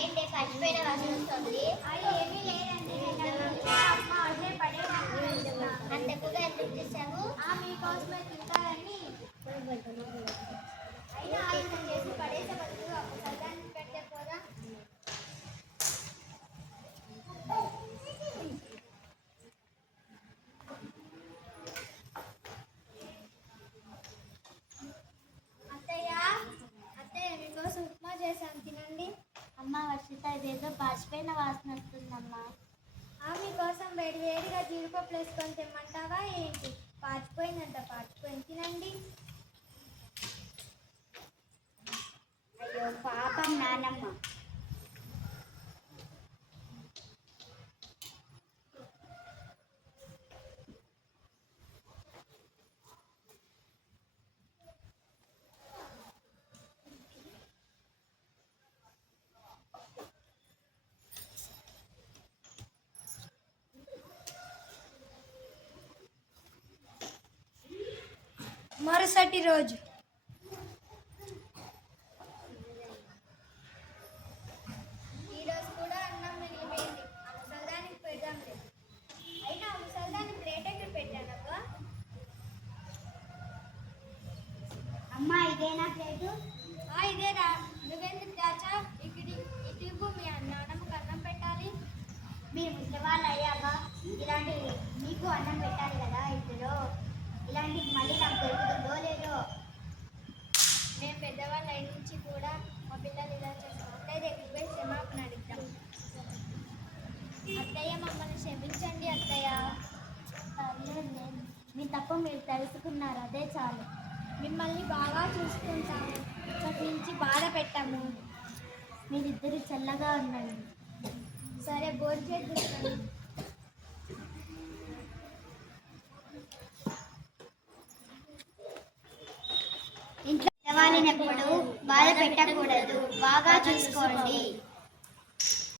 ఏంటి పచ్చిపోయిన వాసన వస్తుంది? ఏమీ లేదండి, అంత ఎక్కువగా ఎందుకు చేసావు? మీకోసమే తింటారని. అయినా ఆలోచన చేసి పడేసే బదులు సగానికి పెడితే పోదా. అత్తయ్య అత్తయ్య మీకోసం ఉప్మా చేశాను, తినండి. అమ్మ వర్షిత, ఇదేదో పచ్చిపోయిన వాసన వస్తుందమ్మా. మీకోసం వేడి వేడిగా జీడిపప్పు వేసుకొని తెమ్మంటావా ఏంటి? పాచిపోయిందంట, పాచిపోయింది, తినండి. అయ్యో పాపం నానమ్మ. మరుసటి రోజు ఈరోజు కూడా అన్నం మిగిలిపోయింది, ముసల్దానికి పెడదాంలే. అయినా ముసల్దానికి ప్లేట్ ఎక్కడ పెట్టానబ్బా? అమ్మా ఇదేనా ప్లేటు? ఇదేరా. నువ్వెందుకు దాచా? ఇటు మీ నాన్నమ్మకు అన్నం పెట్టాలి. మీరు ముసలివాళ్ళు అయ్యాక ఇలాంటి మీకు అన్నం పెట్టాలి కదా ఇందులో. ఇలాంటివి మళ్ళీ నాకు దొరుకుతుందో లేదో. మేము పెద్దవాళ్ళు అయిన నుంచి కూడా మా పిల్లలు ఇలా చేస్తాం. అత్తయ్య దగ్గరికి పోయి క్షమాపణ అడుగుతాం. అత్తయ్య మమ్మల్ని క్షమించండి అత్తయ్య. మీ తప్పు మీరు తెలుసుకున్నారు, అదే చాలు. మిమ్మల్ని బాగా చూసుకుంటాము, ఇక్కడి నుంచి బాధ పెట్టాము. మీరిద్దరు చల్లగా ఉండండి. సరే భోంచేద్దాం. ఇంట్లో వాళ్ళని ఎప్పుడు బాధ పెట్టకూడదు, బాగా చూసుకోండి.